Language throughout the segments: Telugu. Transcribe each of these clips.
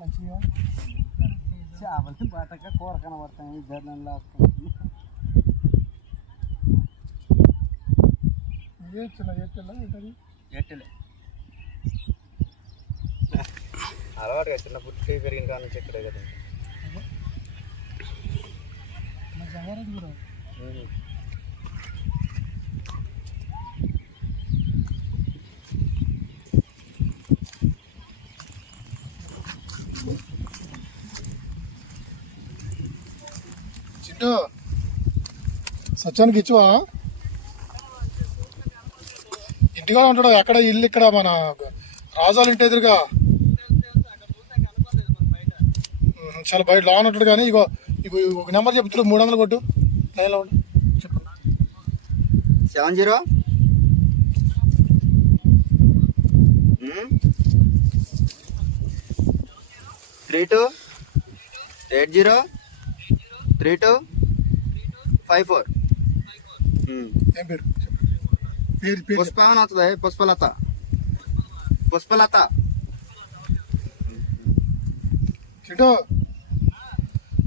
మంచిగా చేపలు పట్టక కూర కనబడతాయి జర్నల్లో వస్తుంది. అలవాటుగా చిన్న పుట్టి పెరిగిన కాడ నుంచి ఇక్కడే కదా. చిన్న సత్యానికి ఇచ్చువా ఇంటిగా ఉంటాడు. ఎక్కడ ఇల్లు ఇక్కడ మన రాజాలు ఇంటి ఎదురుగా చాలా బయట లోన్ ఉంటాడు. కానీ ఇగో ఇగో ఒక నెంబర్ చెప్తారు 300 కొట్టు లైన్లో ఉండు చెప్పండి. 70 32 80 32 54. ఏం పేరు పేరు పుష్ప అని వస్తుంది. పుష్పలత పుష్పలత. చిటో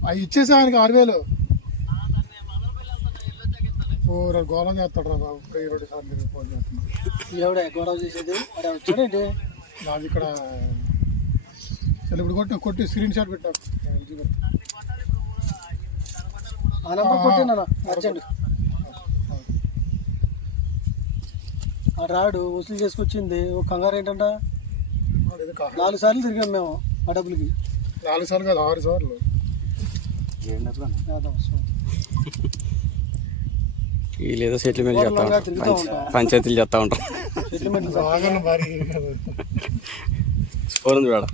అవి ఇచ్చేసి ఆయనకి 6000. గోళం చేస్తాడు రా బాబు. 2 సార్లు ఫోన్ చేస్తున్నాడు. గొడవ చేసేది వచ్చాడండి నాది ఇక్కడ. సరే ఇప్పుడు కొట్టి స్క్రీన్ షాట్ పెట్టారు. ఆ నెంబర్ కొట్టినా అర్జెంట్. ఆ రాడు వసూలు చేసుకొచ్చింది. ఒక కంగారు ఏంటంట 4 సార్లు తిరిగాం మేము ఆ డబ్బులకి. 4 సార్లు కాదు 6 సార్లు. వీళ్ళేదో సెటిల్మెంట్ చేస్తా పంచాయతీలు చేస్తా ఉంటారు. స్కోర్ ఉంది చూడ.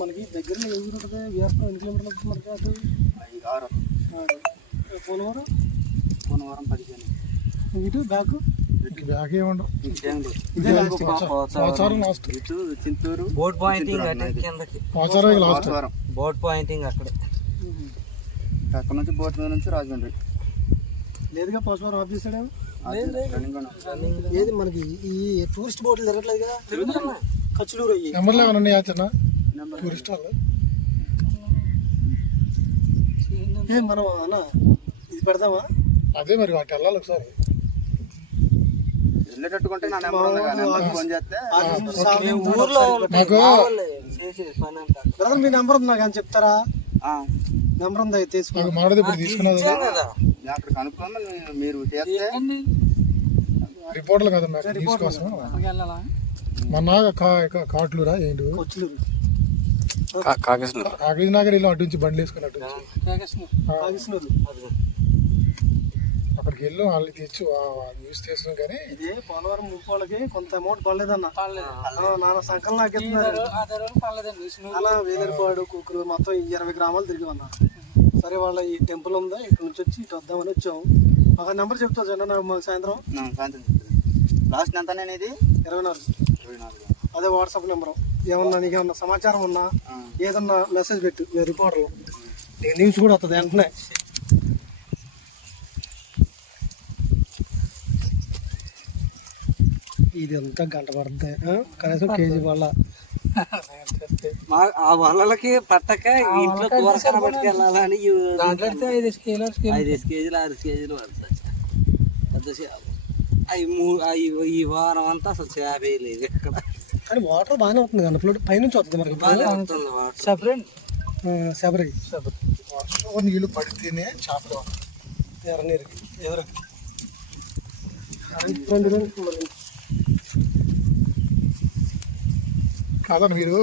మనకి దగ్గర ఉంటుంది. వ్యాసం 8 కిలోమీటర్లు వస్తుంది మనకి. అటు 6 పోలవరం 15. ఇటు బ్యాక్ ఏముండవు. Chinturu boat pointing last boat pointing అక్కడ నుంచి బోట్ మీద నుంచి రాజమండ్రి లేదుగా. పోలవరం ఆఫ్ చేసాడు. ఏది మనకి ఈ టూరిస్ట్ బోట్లు తిరగట్లేదు కదా. తిరుగుతున్నా కచ్చులూరు అయ్యి నెంబర్లు ఏమైనా ఉన్నాయా టూరిస్ట్ వాళ్ళు? ఏం మనం అన్న ఇది పెడదామా? అదే మరి వాటి వెళ్ళాలి ఒకసారి. వెళ్ళేటట్టుకుంటే నా నెంబర్ ఫోన్ చేస్తే మీ నెంబర్ ఉంది నాకు అని చెప్తారా? నెంబర్ ఉంది తీసుకున్నాను. మాడది ఇప్పుడు తీసుకున్నది అక్కడ కనుక్కోమని మీరు చేస్తే రిపోర్ట్లు కదా న్యూస్ కోసం. మొన్న కాట్లూరా ఏంటి కాకినాడ నగర్ వెళ్ళి అటు నుంచి బండ్లు వేసుకున్నట్టు అక్కడికి వెళ్ళి వాళ్ళకి తెచ్చు న్యూస్ చేస్తున్నాం. కానీ ఇది పోలవరం ముప్పోళ్ళకి కొంత అమౌంట్ పడలేదన్న. నాన్న సంకలనం నాకెత్తున్నారు. అలా వేదరిపాడు కుక్కలు మొత్తం 20 గ్రామాలు తిరిగి ఉన్నా. సరే వాళ్ళ ఈ టెంపుల్ ఉందా ఇక్కడ నుంచి వచ్చి ఇటు వద్దామని వచ్చాము. ఒక నెంబర్ చెప్తావు జన సాయంత్రం లాస్ట్ ఎంత అనేది 24. అదే వాట్సాప్ నెంబరు. ఏమన్నా నీకు ఏమన్నా సమాచారం ఉన్నా ఏదన్నా మెసేజ్ పెట్టు. రిపోర్టర్లు న్యూస్ కూడా వస్తుంది వెంటనే. ఇది అంతా గంట పడుతుంది కనీసం కేజీ వాళ్ళ. ఆ వాళ్ళకి పట్టక ఇంట్లో కూరగాయలు పట్టుకెళ్ళాలని 5 కేజీలు 6 కేజీలు పడుతుంది. ఈ వారం అంతా అసలు చేపే లేదు ఎక్కడ. కానీ వాటర్ బాగానే అవుతుంది కదా. ఫ్లోట్ పైనుంచి వస్తుంది మనకి. సపరేట్ నీళ్ళు పడితేనే చేపలు ఎర్రనీరుకి ఎదురు కాదండి. మీరు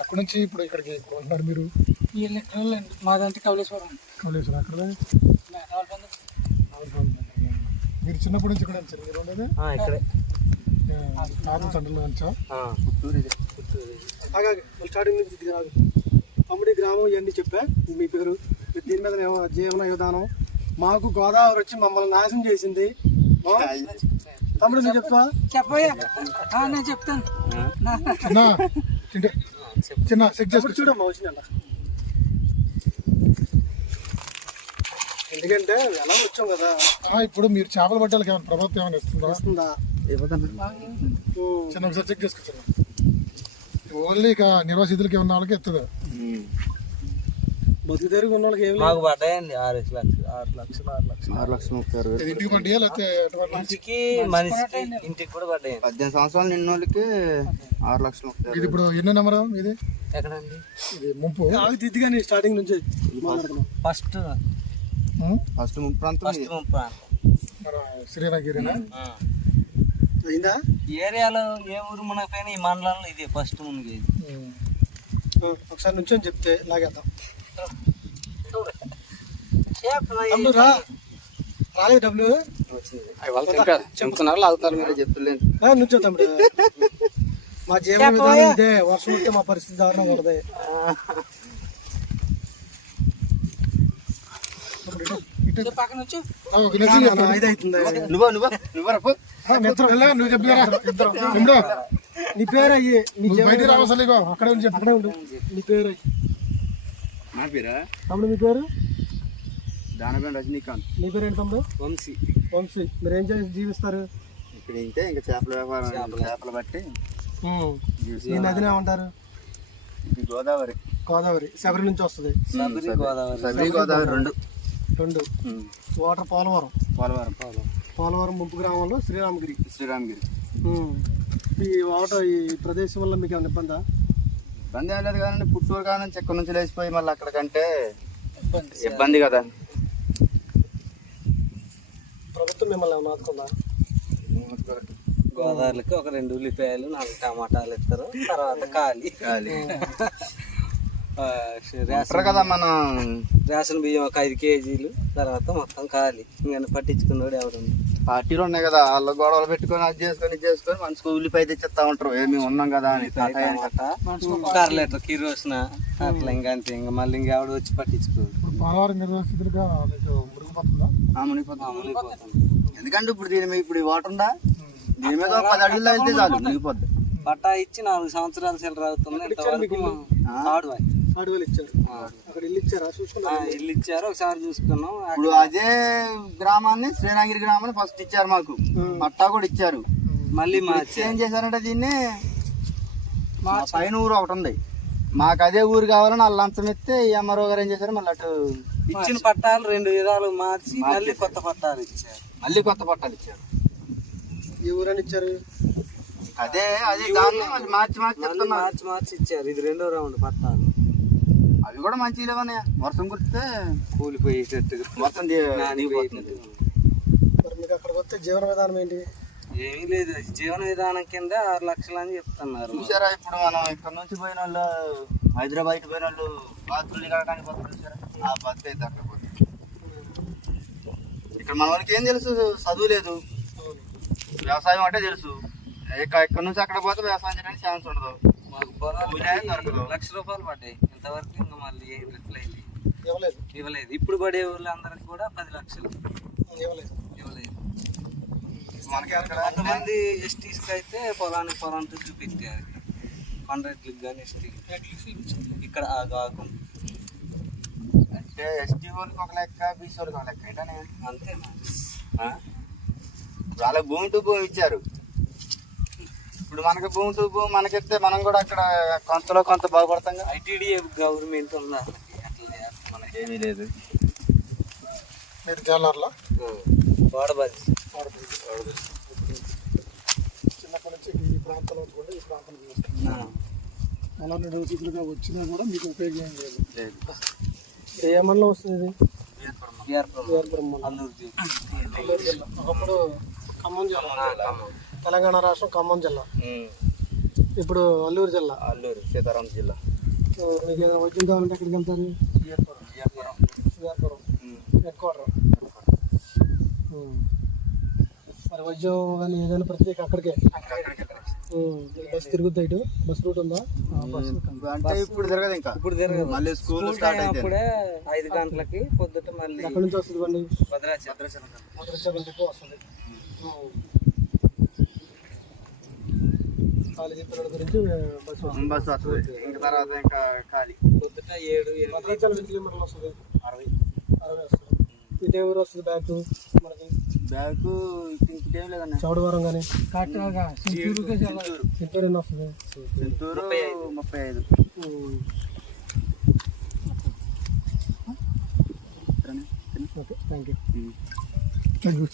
అక్కడ నుంచి ఇప్పుడు ఇక్కడికి ఉంటున్నారు మీరు? మాదంటే కవలేశ్వరం. అక్కడ మీరు చిన్నప్పటి నుంచి ఇక్కడ మీరు ఉండేది ఇక్కడే తాత తండ్రుల నుంచా? ఆగాలి మళ్ళీ స్టార్టింగ్ నుంచి దిగరాదు. తమ్ముడి గ్రామం ఇవన్నీ చెప్పా, మీ పేరు దీని మీద జీవన విధానం. మాకు గోదావరి వచ్చి మమ్మల్ని నాశనం చేసింది. తమ్ముడు నువ్వు చెప్తావా? చెప్పయ్యా, నేను చెప్తాను. చిన్న చెక్ చేసుకో. చూడమ్మా వచ్చిందంట. ఎందుకంటే ఎలా వచ్చాం కదా. ఇప్పుడు మీరు చేపలు పట్టాలి ప్రభుత్వం ఏమైనా ఇస్తుందా? చిన్న ఒకసారి చెక్ చేసుకొచ్చారు. ఓన్లీ ఇక నిర్వాసితులకి ఏమన్నా వాళ్ళకి ఎత్తదా? బతుకు తెరుగు ఉన్న వాళ్ళకి ఏమి మాకు పడ్డాయండి 6 లక్షలు. ఇంటికి పడ్డాయా లేకపోతే ఇంటికి మనిషికి ఇంటికి కూడా పడ్డాయి. 18 సంవత్సరాలు నిన్న వాళ్ళకి 6 లక్షలు. ఇది ఇప్పుడు ఎన్నో నెంబర్ ఇది? ఎక్కడండి ఇది ముంపు దిద్ది కానీ స్టార్టింగ్ నుంచి మాట్లాడుతున్నాం. ఫస్ట్ ముంపు ప్రాంతం మన శ్రీనగిరినా అయిందా? ఏరియాలో ఏ ఊరు మునకపోయినా ఈ మండలంలో ఇది ఫస్ట్ మునిగేది. ఒకసారి నుంచి అని చెప్తే లాగేద్దాం. తమ్ముడు రా, రాలేదు డబ్బులు చెప్తున్నారు లాగుతున్నారు మీరు. చెప్తలేదు నుంచో తమ్ముడు. మా జీవన విధానం ఇదే. వర్షం వస్తే మా పరిస్థితి దారుణంగా ఉండదు. ఐదు అవుతుంది. నువ్వు చెప్పారా? నీ పేరు అయ్యి బయట రావసలే అక్కడే ఉండి అక్కడే ఉండు. నీ పేరు అయ్యి నా పేరా తమ్ముడు. మీ పేరు దానపేట రజనీకాంత్. నీ పేరు ఏంటి తమ్ముడు? వంశీ. వంశీ. మీరు ఏం చేసి జీవిస్తారు? ఇక్కడ ఇంతే, ఇంకా చేపల వ్యాపారం, చేపలు బట్టి ఈ నదిని ఏమంటారు? ఇది గోదావరి. గోదావరి. శబరి నుంచి వస్తుంది. సబరి గోదావరి రెండు. వాటర్ పోలవరం. పోలవరం ముంపు గ్రామంలో శ్రీరామగిరి. ఈ వాటర్ ఈ ప్రదేశం వల్ల మీకు ఏమైనా ఇబ్బందా? ఇబ్బంది ఏం లేదు కానీ పుట్టూరు కానీ చెక్క నుంచి లేచిపోయి మళ్ళీ అక్కడికంటే ఇబ్బంది కదా. ప్రభుత్వం మిమ్మల్ని ఏమైనా ఆదుకుందా? గోదావరికి ఒక 2 ఉల్లిపాయలు 4 టమాటాలు ఇస్తారు, తర్వాత ఖాళీ. కదా మనం రేషన్ బియ్యం ఒక 5 కేజీలు, తర్వాత మొత్తం ఖాళీ. ఇంకా పట్టించుకున్నాడు ఎవరు? పార్టీలు ఉన్నాయి కదా, వాళ్ళు గొడవలు పెట్టుకొని అది చేసుకొని మంచిగా ఉల్లిపాయ తెచ్చిస్తా ఉంటారు. మేము ఉన్నాం కదా అని. 1 లీటర్ కిరోసిన అట్లా. ఇంకా అంతే. ఇంకా మళ్ళీ ఇంకెవడు వచ్చి పట్టించుకోడు. నిర్వాసితులుగా మునిగిపోతుంది. ఎందుకంటే ఇప్పుడు ఇప్పుడు వాటర్ ఉందా, దీని మీద 10 అడుగులు వెళ్తే చాలు మునిగిపోద్ది. పట్టా ఇచ్చి 4 సంవత్సరాలు చిల్లర అవుతుంది. ఇచ్చారు. అక్కడ ఇల్లు ఇచ్చారా? చూసుకున్నా. ఇల్లు ఇచ్చారు, ఒకసారి చూసుకున్నాం. ఇప్పుడు అదే గ్రామాన్ని శ్రీనగిరి గ్రామాన్ని ఫస్ట్ ఇచ్చారు మాకు, పట్టా కూడా ఇచ్చారు. మళ్ళీ ఏం చేశారంటే దీన్ని పైన ఊరు ఒకటి ఉంది, మాకు అదే ఊరు కావాలని వాళ్ళు లంచం ఇస్తే ఈ ఎంఆర్ఓ గారు ఏం చేశారు, మళ్ళీ అటు ఇచ్చిన పట్టాలు 2 విధాలు మార్చి మళ్ళీ కొత్త పట్టాలు ఇచ్చారు. ఈ ఊరని ఇచ్చారు. అదే దాన్ని మళ్ళీ మార్చి ఇచ్చారు. ఇది 2వ రౌండ్ పట్టాలు. అవి కూడా మంచిగా లేవని వర్షం కురిస్తే కూలిపోయేటట్టు మొత్తం మీకు అక్కడికి వస్తే జీవన విధానం ఏంటి? ఏమీ లేదు. జీవన విధానం కింద 6 లక్షలు అని చెప్తున్నారు. చూసారా? ఇప్పుడు మనం ఇక్కడ నుంచి పోయిన వాళ్ళు, హైదరాబాద్ పోయిన వాళ్ళు బాత్రూమ్లు కాడానికి చూసారా? ఆ బత్ అయితే అక్కడ పోతుంది. ఇక్కడ మన వాళ్ళకి ఏం తెలుసు? చదువు లేదు, వ్యవసాయం అంటే తెలుసు. ఇక్కడ నుంచి అక్కడ పోతే వ్యవసాయం చేయడానికి ఛాన్స్ ఉండదు. మాకు పొలాలు 1 లక్ష రూపాయలు పడ్డాయి ఇంతవరకు. ఇంకా మళ్ళీ ఏం రిప్లై ఇవ్వలేదు. ఇప్పుడు పడే వాళ్ళందరికి కూడా 10 లక్షలు ఇవ్వలేదు. కొంతమంది ఎస్టీస్కి అయితే పొలానికి పొలం చూపించారు. కాంట్రాక్ట్లకు కానీ ఎస్టీ ఇక్కడ కాకుండా అంటే ఎస్టీ వాళ్ళకి ఒక లెక్క, బీసీ వాళ్ళకి ఒక లెక్క. అంతేనా? వాళ్ళకి భూమి టు భూమి ఇచ్చారు. ఇప్పుడు మనకి భూమి టు భూమి మనకిస్తే మనం కూడా అక్కడ కొంతలో కొంత బాగుపడతాం. ఐటీడీఏ గవర్నమెంట్ ఉందా? మనకేమీ లేదు. మీరు జాలర్లా వాడబాజీ చిన్నప్పటి నుంచి ఈ ప్రాంతంలో కూడా ఈ ప్రాంతంలో అలా నిర్వాసితులుగా వచ్చినా కూడా మీకు ఉపయోగం ఏం లేదు. ఏ మండలం వస్తుంది? అల్లూరు జిల్లా. ఒకప్పుడు ఖమ్మం జిల్లా, తెలంగాణ రాష్ట్రం ఖమ్మం జిల్లా. ఇప్పుడు అల్లూరు జిల్లా. అల్లూరు సీతారాం జిల్లా. మీకు ఏదైనా వైద్యం కావాలంటే ఎక్కడికి వెళ్తారు? సిఆర్పురం హెడ్ క్వార్టర్. మరి వైద్యం కానీ ఏదైనా ప్రత్యేక అక్కడికే. బస్సు తిరుగుద్దా ఇటు బస్ రూట్ ఉందా? అంటే ఇప్పుడు తిరగదు ఇంకా, ఇప్పుడు తిరగదు. మళ్ళీ స్కూల్ స్టార్ట్ అయితే అప్పుడే 5 గంటలకి పొద్దుట మళ్ళీ ఎక్కడి నుంచి వస్తుంది బండి? భద్రాచలం భద్రాచలం డిపో వస్తుంది. కాలేజీ పిల్లల గురించి బస్సు వస్తుంది. బస్సు వస్తుంది, ఇంకా తర్వాత ఇంకా ఖాళీ. పొద్దుట 7-8 భద్రాచలం ఎన్ని కిలోమీటర్లు వస్తుంది? 60 వస్తుంది. ఇటు ఏ ఊరు వస్తుంది బ్యాక్ మనకి? బ్యాగ్ ఇంకేం లేదన్న. చౌడవరం కానీ చింతూరు. చింతూరు ఎన్ని వస్తుంది? Chittoor 35. Okay thank you. Thank you.